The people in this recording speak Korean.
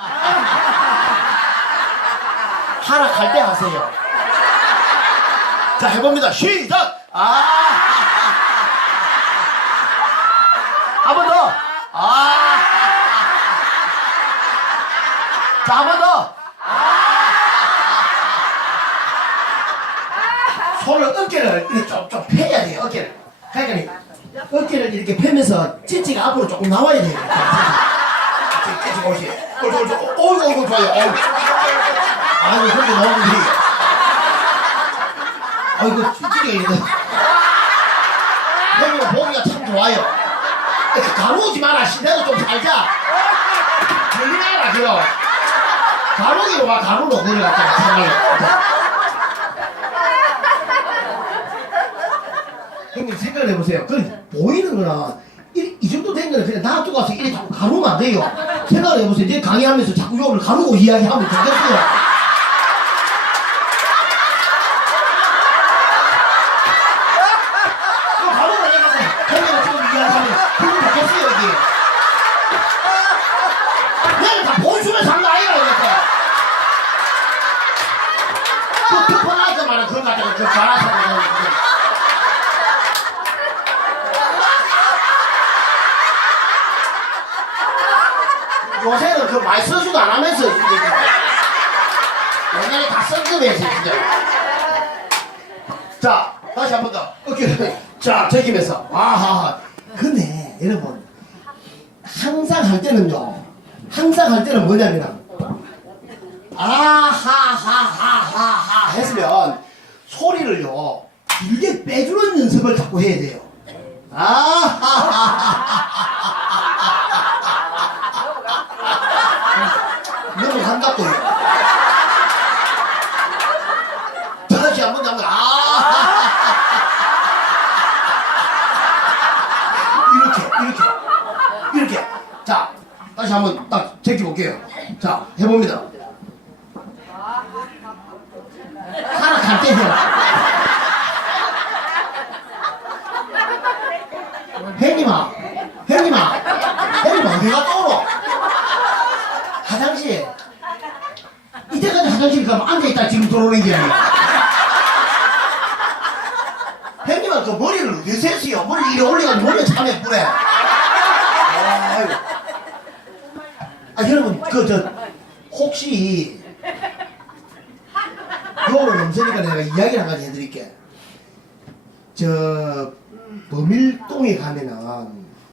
하락할 때 하세요. 자, 해봅니다. 시작! 아! 한 번 더! 아! 자, 한 번 더! 손을 어깨를 이렇게 좀, 좀 펴야 돼요, 어깨를. 그러니까 어깨를 이렇게 펴면서 찌찌가 앞으로 조금 나와야 돼요. 찌찌 옳지. 옳지, 옳지. 어이구, 어이구, 좋아요. 어이구. 아이고, 그렇게 나오면 돼. 아이고, 찌찌가 이거. 형님 보기가 참 좋아요. 가로우지 마라. 시대도 좀 살자. 걸리나라, 그럼. 가로기로 와, 가로로 걸어갔잖아, 정말로. 형님 생각을 해보세요. 그 보이는 거나 이, 이 정도 된 거는 그냥 놔두고 가서 이렇게 자꾸 가르면 안 돼요. 생각을 해보세요. 이제 강의하면서 자꾸 요걸 가르고 이야기하면 되겠어요. 이거 가르고 내가 형님 지금 이야기하면 기분 좋겠어요, 여기. 내가 다 보여주면서 한거 아니라, 이렇게. 그 급하게 말은 그런 거 같아요. 그 잘하시는 요새는 그 많이 써주도 안 하면서 이제 옛날에 다 쓴금이었어 진짜. 자 다시 한 번더. 어깨를 자 제기면서. 아하. 근데 여러분 항상 할 때는요 항상 할 때는 뭐냐면 아하하하하하 했으면 소리를요 길게 빼주는 연습을 자꾸 해야 돼요. 아하하하하 너무 한답고요. 다시 한번 잡고 아 이렇게 이렇게 이렇게 자 다시 한번 딱 제껴 볼게요. 자 해봅니다. 하락할 때 해라. 혜님아, 혜님아, 혜님아 갔다 오노? 화장실 가면 앉아있다 지금 들어오는 게 아니야. 형님은 그 머리를 어디서 했어요? 머리 이리 올려가지고 머리에 참에 뿌래. 아유. 아, 여러분, 그, 저, 혹시, 요는 없으니까 내가 이야기를 한 가지 해드릴게. 저, 뭐 범일동에 가면은,